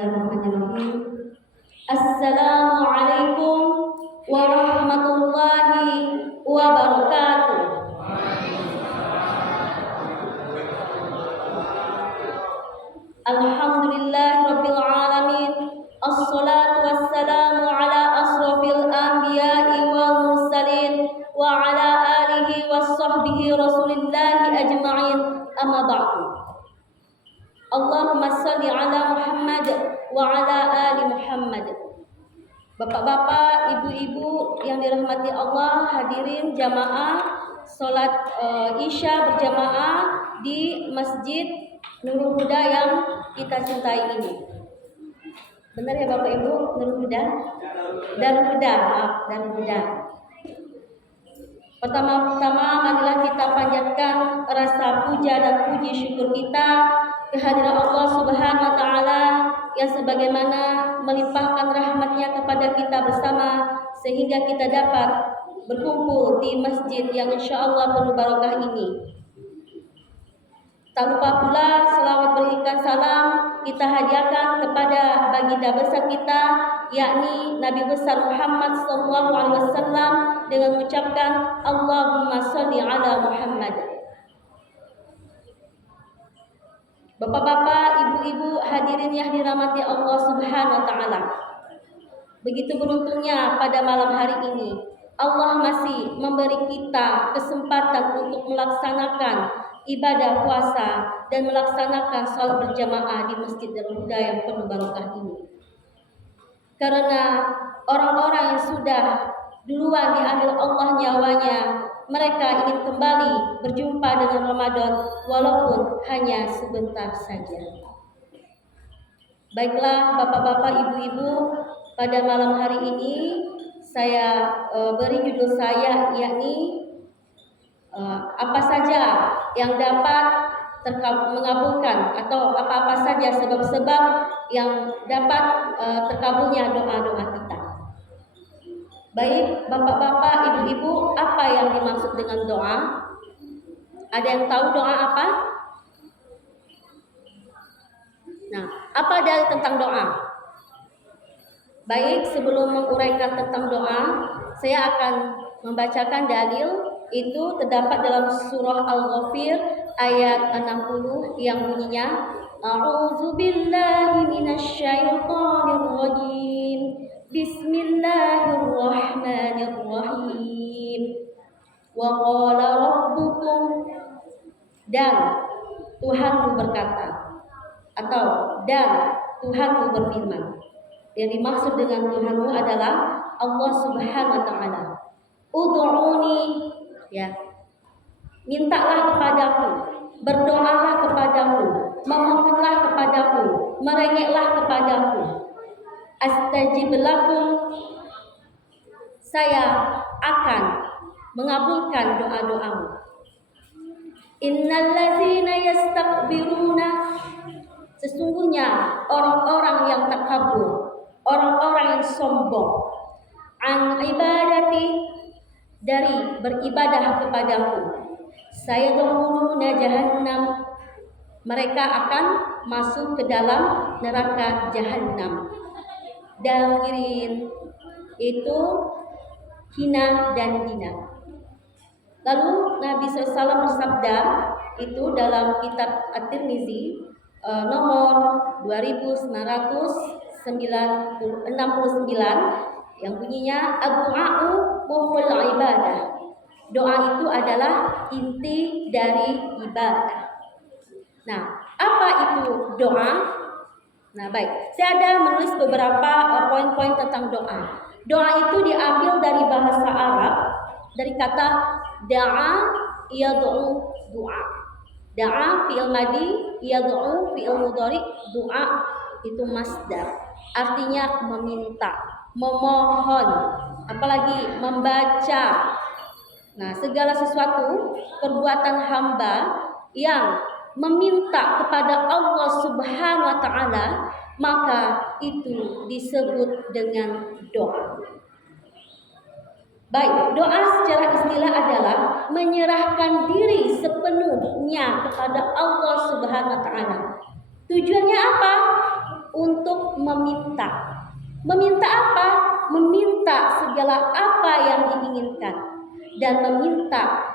Bismillahirrahmanirrahim. Assalamualaikum warahmatullahi wabarakatuh. Alhamdulillahirabbil alamin. Assalatu wassalamu ala asrofil anbiya'i wal mursalin wa ala alihi wassahbihi rasulillahi ajma'in. Amma ba'du. Allahumma salli ala Muhammad wa ala ali Muhammad. Bapak-bapak, ibu-ibu yang dirahmati Allah, hadirin jamaah salat Isya berjamaah di Masjid Nurul Huda yang kita cintai ini. Benar ya Bapak Ibu? Nurul Huda? Darul Huda, maaf, Darul Huda. Pertama-tama marilah kita panjatkan rasa puja dan puji syukur kita kehadiran Allah Subhanahu wa taala yang sebagaimana melimpahkan rahmatnya kepada kita bersama sehingga kita dapat berkumpul di masjid yang insyaallah penuh barokah ini. Tak lupa pula selawat berikan salam kita hadiahkan kepada baginda besar kita, yakni Nabi besar Muhammad SAW dengan mengucapkan Allahumma sholli ala Muhammad. Bapak-bapak, ibu-ibu, hadirin yang dirahmati Allah Subhanahu wa taala. Begitu beruntungnya pada malam hari ini Allah masih memberi kita kesempatan untuk melaksanakan ibadah puasa dan melaksanakan salat berjamaah di Masjid Darul Huda yang penuh barokah ini. Karena orang-orang yang sudah duluan diambil Allah nyawanya, mereka ingin kembali berjumpa dengan Ramadan walaupun hanya sebentar saja. Baiklah bapak-bapak, ibu-ibu, pada malam hari ini saya beri judul saya yakni apa saja yang dapat mengabulkan atau apa-apa saja sebab-sebab yang dapat terkabulnya doa-doa kita. Baik, bapak-bapak, ibu-ibu, apa yang dimaksud dengan doa? Ada yang tahu doa apa? Nah, apa dalil tentang doa? Baik, sebelum menguraikan tentang doa, saya akan membacakan dalil. Itu terdapat dalam surah Al-Ghafir ayat 60 yang bunyinya A'udzu billahi minasyaitonir rajim. Bismillahirrahmanirrahim. Wa qala rabbukum, dan Tuhanmu berkata, atau dan Tuhanmu berfirman. Yang dimaksud dengan Tuhanmu adalah Allah Subhanahu wa taala. Ud'uni, ya, mintalah kepadaku, berdoalah kepadaku, memohonlah kepadaku, merengeklah kepadaku. Astajib lakum, saya akan mengabulkan doa-doamu. Innal ladzina yastakbiruna, sesungguhnya orang-orang yang takabur, orang-orang yang sombong, an ibadati, dari beribadah kepadaku, saya dahuluna jahannam, mereka akan masuk ke dalam neraka jahannam. Dakhirin, itu hina dan hina. Lalu Nabi SAW bersabda, itu dalam kitab At-Tirmizi nomor 2969 yang bunyinya ad-du'a'u mukhul ibadah. Doa itu adalah inti dari ibadah. Nah, apa itu doa? Nah, baik. Saya ada menulis beberapa poin-poin tentang doa. Doa itu diambil dari bahasa Arab dari kata da'a yad'u, doa. Da'a fi'il madi, yad'u fi'il mudhari, doa itu masdar. Artinya meminta, memohon, apalagi membaca. Nah, segala sesuatu perbuatan hamba yang meminta kepada Allah Subhanahu wa taala, maka itu disebut dengan doa. Baik, doa secara istilah adalah menyerahkan diri sepenuhnya kepada Allah Subhanahu wa taala. Tujuannya apa? untuk meminta. Meminta apa? Meminta segala apa yang diinginkan dan meminta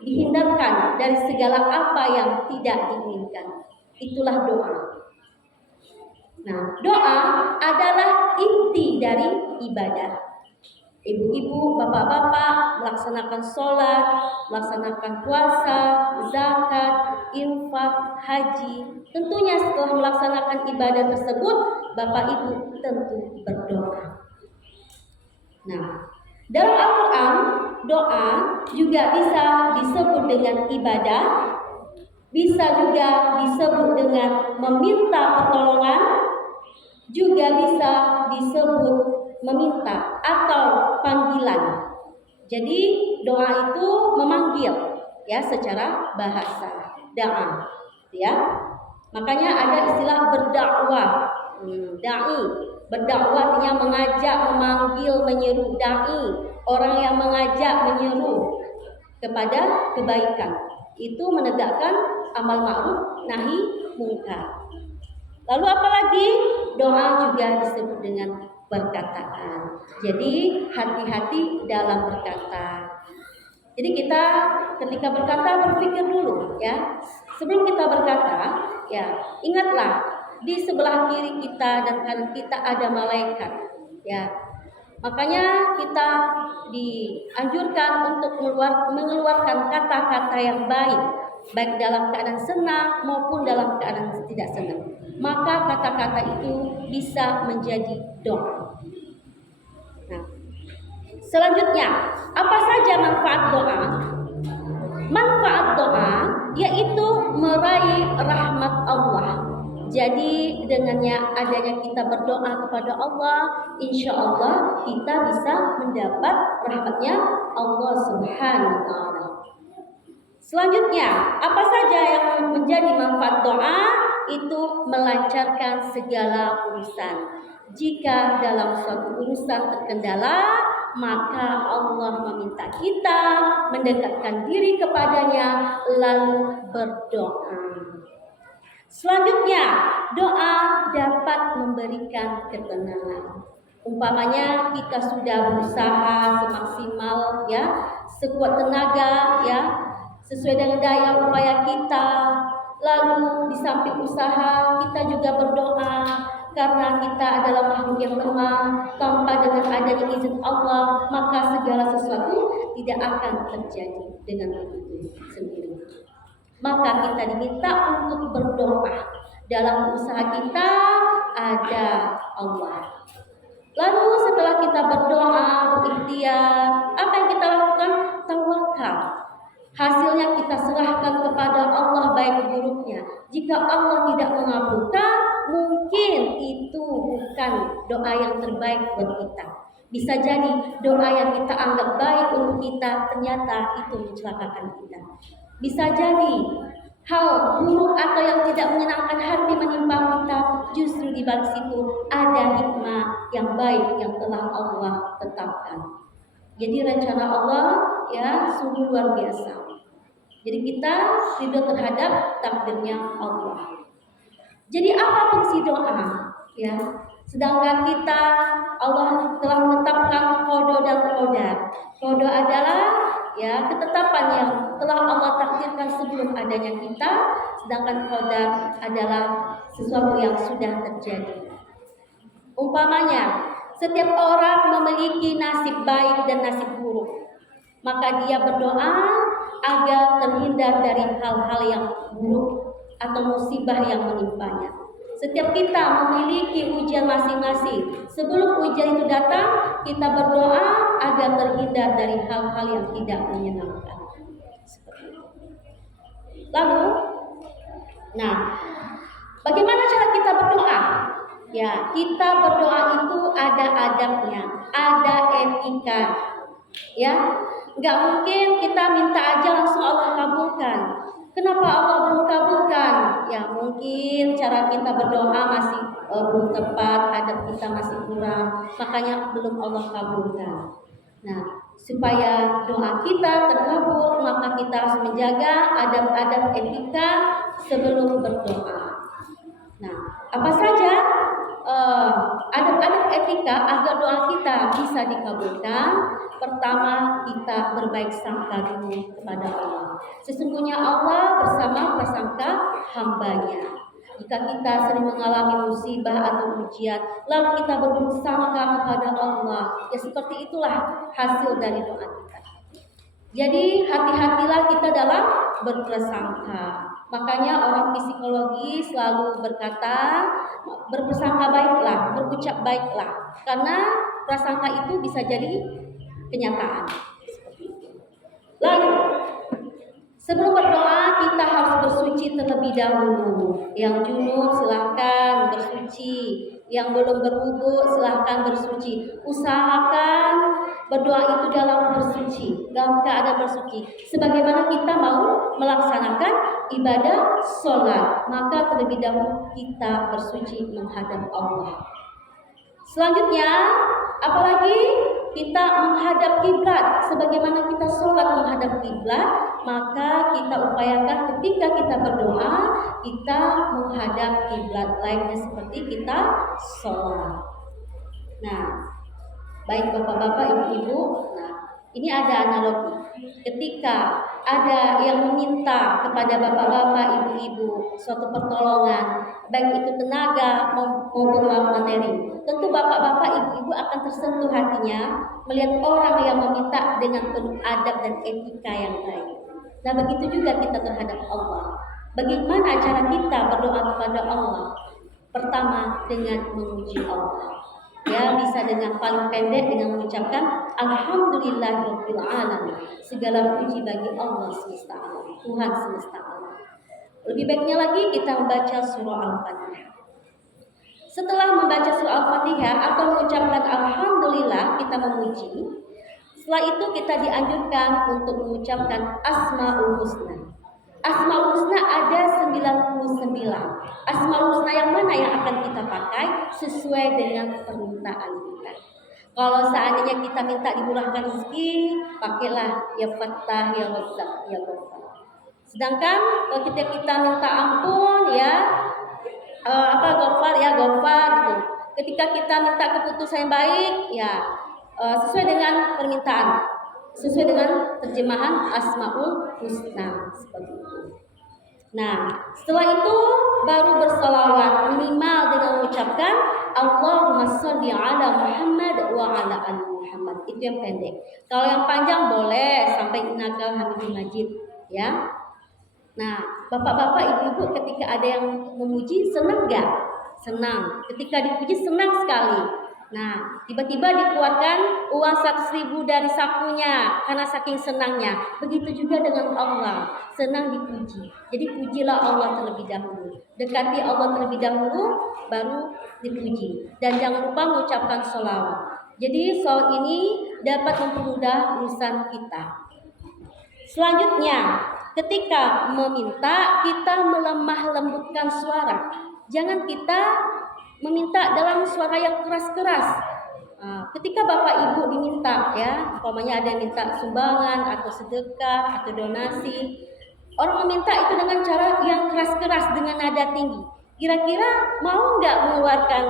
dihindarkan dari segala apa yang tidak diinginkan. Itulah doa. Nah, doa adalah inti dari ibadah. Ibu-ibu, bapak-bapak melaksanakan sholat, melaksanakan puasa, zakat, infak, haji. Tentunya setelah melaksanakan ibadah tersebut, bapak ibu tentu berdoa. Nah, dalam Al-Quran, doa juga bisa disebut dengan ibadah, bisa juga disebut dengan meminta pertolongan, juga bisa disebut meminta atau panggilan. Jadi doa itu memanggil ya secara bahasa doa ya. Makanya ada istilah berdakwah. Dai, berdakwah artinya mengajak, memanggil, menyeru. Dai, orang yang mengajak, menyeru kepada kebaikan. Itu menegakkan amal ma'ruf nahi mungkar. Lalu apalagi doa juga disebut dengan perkataan. Jadi hati-hati dalam berkata. Jadi kita ketika berkata berpikir dulu ya. Sebelum kita berkata, ya, ingatlah di sebelah kiri kita dan kanan kita ada malaikat, ya. Makanya kita dianjurkan untuk mengeluarkan kata-kata yang baik dalam keadaan senang maupun dalam keadaan tidak senang. Maka kata-kata itu bisa menjadi doa. Nah, selanjutnya, apa saja manfaat doa? Manfaat doa yaitu meraih rahmat Allah. Jadi dengannya adanya kita berdoa kepada Allah, insya Allah kita bisa mendapat rahmatnya Allah Subhanahu wa Ta'ala. Selanjutnya, apa saja yang menjadi manfaat doa? Itu melancarkan segala urusan. Jika dalam suatu urusan terkendala, maka Allah meminta kita mendekatkan diri kepadanya lalu berdoa. Selanjutnya, doa dapat memberikan ketenangan. Umpamanya kita sudah berusaha semaksimal ya, sekuat tenaga ya, sesuai dengan daya upaya kita. Lalu di samping usaha kita juga berdoa karena kita adalah makhluk yang lemah. Tanpa dengan adanya izin Allah, maka segala sesuatu tidak akan terjadi dengan itu sendiri. Maka kita diminta untuk berdoa. Dalam usaha kita ada Allah. Lalu setelah kita berdoa, berikhtiar, apa yang kita lakukan? Tawakal. Hasilnya kita serahkan kepada Allah baik buruknya. Jika Allah tidak mengabulkan, mungkin itu bukan doa yang terbaik buat kita. Bisa jadi doa yang kita anggap baik untuk kita ternyata itu mencelakakan kita. Bisa jadi hal buruk atau yang tidak menyenangkan hati menimpa kita, justru di balik situ ada hikmah yang baik yang telah Allah tetapkan. Jadi rencana Allah ya sungguh luar biasa. Jadi kita ridho terhadap takdirnya Allah. Jadi apa fungsi doa? Ya, sedangkan kita Allah telah menetapkan qada dan qadar. Qada adalah ya ketetapan yang telah Allah takdirkan sebelum adanya kita, sedangkan qadar adalah sesuatu yang sudah terjadi. Umpamanya, setiap orang memiliki nasib baik dan nasib buruk. Maka dia berdoa agar terhindar dari hal-hal yang buruk atau musibah yang menimpanya. Setiap kita memiliki ujian masing-masing. Sebelum ujian itu datang, kita berdoa agar terhindar dari hal-hal yang tidak menyenangkan. Lalu, bagaimana cara kita berdoa? Ya, kita berdoa itu ada adabnya, ada etika. Ya, nggak mungkin kita minta aja langsung Allah kabulkan. Kenapa Allah belum kabulkan? Ya mungkin cara kita berdoa masih belum tepat, adab kita masih kurang, makanya belum Allah kabulkan. Nah, supaya doa kita terkabul, maka kita harus menjaga adab-adab etika sebelum berdoa. Nah, Apa saja adab-adab etika agar doa kita bisa dikabulkan? Pertama, kita berbaik sangka dulu kepada Allah. Sesungguhnya Allah bersama prasangka hambanya. Jika kita sering mengalami musibah atau ujian, lalu kita berburuk sangka kepada Allah, ya seperti itulah hasil dari doa kita. Jadi hati-hatilah kita dalam berprasangka. Makanya orang psikologi selalu berkata, berprasangka baiklah, berucap baiklah. Karena prasangka itu bisa jadi kenyataan. Lalu sebelum berdoa kita harus bersuci terlebih dahulu. Yang junub silahkan bersuci, yang belum berwudu silahkan bersuci. Usahakan berdoa itu dalam bersuci, dalam keadaan bersuci. Sebagaimana kita mau melaksanakan ibadah sholat, maka terlebih dahulu kita bersuci menghadap Allah. Selanjutnya, apalagi kita menghadap kiblat, sebagaimana kita sholat menghadap kiblat, maka kita upayakan ketika kita berdoa, kita menghadap kiblat lainnya seperti kita sholat. Nah, baik bapak-bapak, ibu-ibu, nah ini ada analogi. Ketika ada yang meminta kepada bapak-bapak, ibu-ibu suatu pertolongan, baik itu tenaga maupun materi, tentu bapak-bapak, ibu-ibu akan tersentuh hatinya melihat orang yang meminta dengan penuh adab dan etika yang baik. Nah, begitu juga kita terhadap Allah. Bagaimana cara kita berdoa kepada Allah? Pertama, dengan memuji Allah. Ya, bisa dengan paling pendek dengan mengucapkan Alhamdulillahirabbil alamin. Segala puji bagi Allah semesta alam, Tuhan semesta alam. Lebih baiknya lagi kita membaca surah Al-Fatihah. Setelah membaca surah Al-Fatihah atau mengucapkan Alhamdulillah, kita memuji. Setelah itu kita dianjurkan untuk mengucapkan Asmaul Husna. Asmaul Husna ada 99. Asmaul Husna yang mana yang akan kita pakai sesuai dengan permintaan kita. Kalau seandainya kita minta dimurahkan rezeki, pakailah ya Fattah, ya Razzaq, ya Ghaffar. Sedangkan kalau kita minta ampun, ya Ghaffar, ya Ghaffar gitu. Ketika kita minta keputusan yang baik, ya sesuai dengan permintaan, sesuai dengan terjemahan Asmaul Husna seperti itu. Nah, setelah itu baru bersalawat minimal dengan mengucapkan Allahumma sholli ala Muhammad wa ala ali Muhammad. Itu yang pendek. Kalau yang panjang boleh sampai innaka hamidum majid, ya. Nah, bapak-bapak, ibu-ibu ketika ada yang memuji senang enggak? Senang. Ketika dipuji senang sekali. Nah, tiba-tiba dikeluarkan uang 100.000 dari sakunya karena saking senangnya. Begitu juga dengan Allah, senang dipuji. Jadi pujilah Allah terlebih dahulu. Dekati Allah terlebih dahulu, baru dipuji. Dan jangan lupa mengucapkan sholawat. Jadi sholawat ini dapat mempermudah urusan kita. Selanjutnya, ketika meminta, kita melemah lembutkan suara. Jangan kita meminta dalam suara yang keras-keras. Ketika bapak ibu diminta, ya, umpamanya ada yang minta sumbangan atau sedekah atau donasi, orang meminta itu dengan cara yang keras-keras dengan nada tinggi. Kira-kira mau nggak mengeluarkan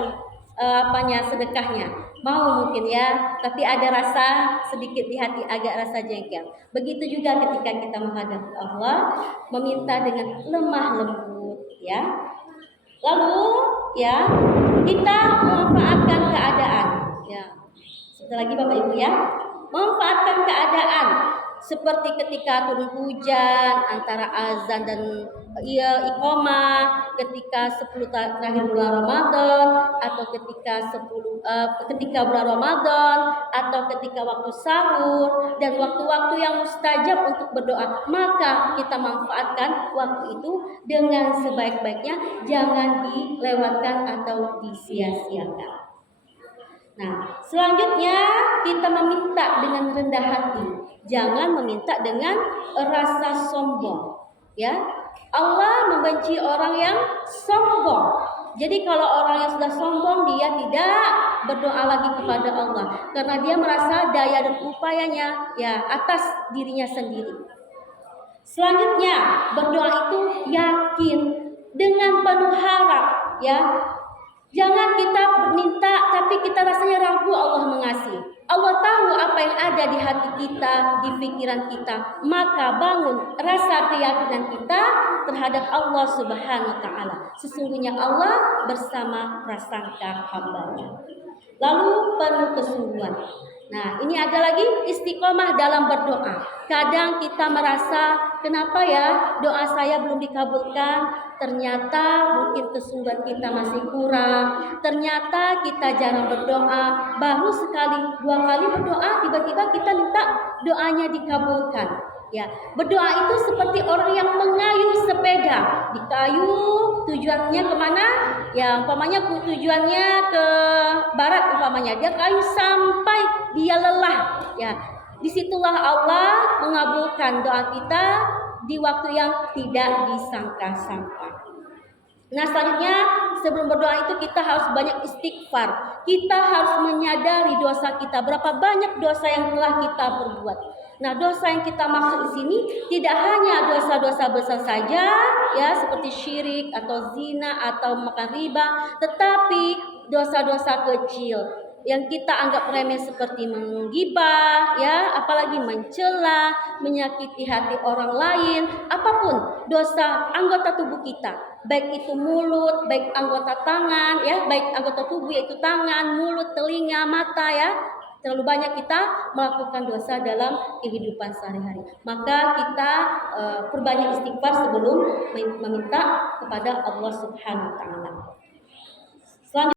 sedekahnya? Mau mungkin ya, tapi ada rasa sedikit di hati, agak rasa jengkel. Begitu juga ketika kita menghadap Allah, meminta dengan lemah lembut, ya. Lalu ya kita memanfaatkan keadaan. Ya, sebentar lagi Bapak Ibu ya, memanfaatkan keadaan seperti ketika turun hujan antara azan dan iqamah, ketika 10 terakhir bulan Ramadan, atau ketika bulan Ramadan, atau ketika waktu sahur dan waktu-waktu yang mustajab untuk berdoa, maka kita manfaatkan waktu itu dengan sebaik-baiknya, jangan dilewatkan atau disia-siakan. Nah, selanjutnya kita meminta dengan rendah hati. Jangan meminta dengan rasa sombong. Ya, Allah membenci orang yang sombong. Jadi kalau orang yang sudah sombong, dia tidak berdoa lagi kepada Allah karena dia merasa daya dan upayanya ya atas dirinya sendiri. Selanjutnya, berdoa itu yakin dengan penuh harap. ya. Jangan kita minta tapi kita rasanya ragu Allah mengasihi. Allah tahu apa yang ada di hati kita, di pikiran kita. Maka bangun rasa keyakinan kita terhadap Allah Subhanahu wa taala. Sesungguhnya Allah bersama prasangka hamba-Nya. Lalu penuh kesungguhan. Nah, ini ada lagi istiqomah dalam berdoa. Kadang kita merasa, kenapa ya doa saya belum dikabulkan? Ternyata mungkin kesungguhan kita masih kurang. Ternyata kita jarang berdoa. Baru sekali, 2 kali berdoa, tiba-tiba kita minta doanya dikabulkan. Ya, berdoa itu seperti orang yang mengayuh sepeda. Dikayuh, tujuannya kemana? Ya, umpamanya tujuannya ke barat umpamanya. Dia kayuh sampai dia lelah. Ya, disitulah Allah mengabulkan doa kita di waktu yang tidak disangka-sangka. Nah, selanjutnya sebelum berdoa itu kita harus banyak istighfar. Kita harus menyadari dosa kita, berapa banyak dosa yang telah kita perbuat. Nah, dosa yang kita maksud di sini tidak hanya dosa-dosa besar saja, ya, seperti syirik atau zina atau makan riba, tetapi dosa-dosa kecil yang kita anggap remeh seperti menggibah, ya, apalagi mencela, menyakiti hati orang lain, apapun dosa anggota tubuh kita, baik itu mulut, baik anggota tangan, ya, baik anggota tubuh yaitu tangan, mulut, telinga, mata, ya. Terlalu banyak kita melakukan dosa dalam kehidupan sehari-hari. Maka kita perbanyak istighfar sebelum meminta kepada Allah Subhanahu wa taala.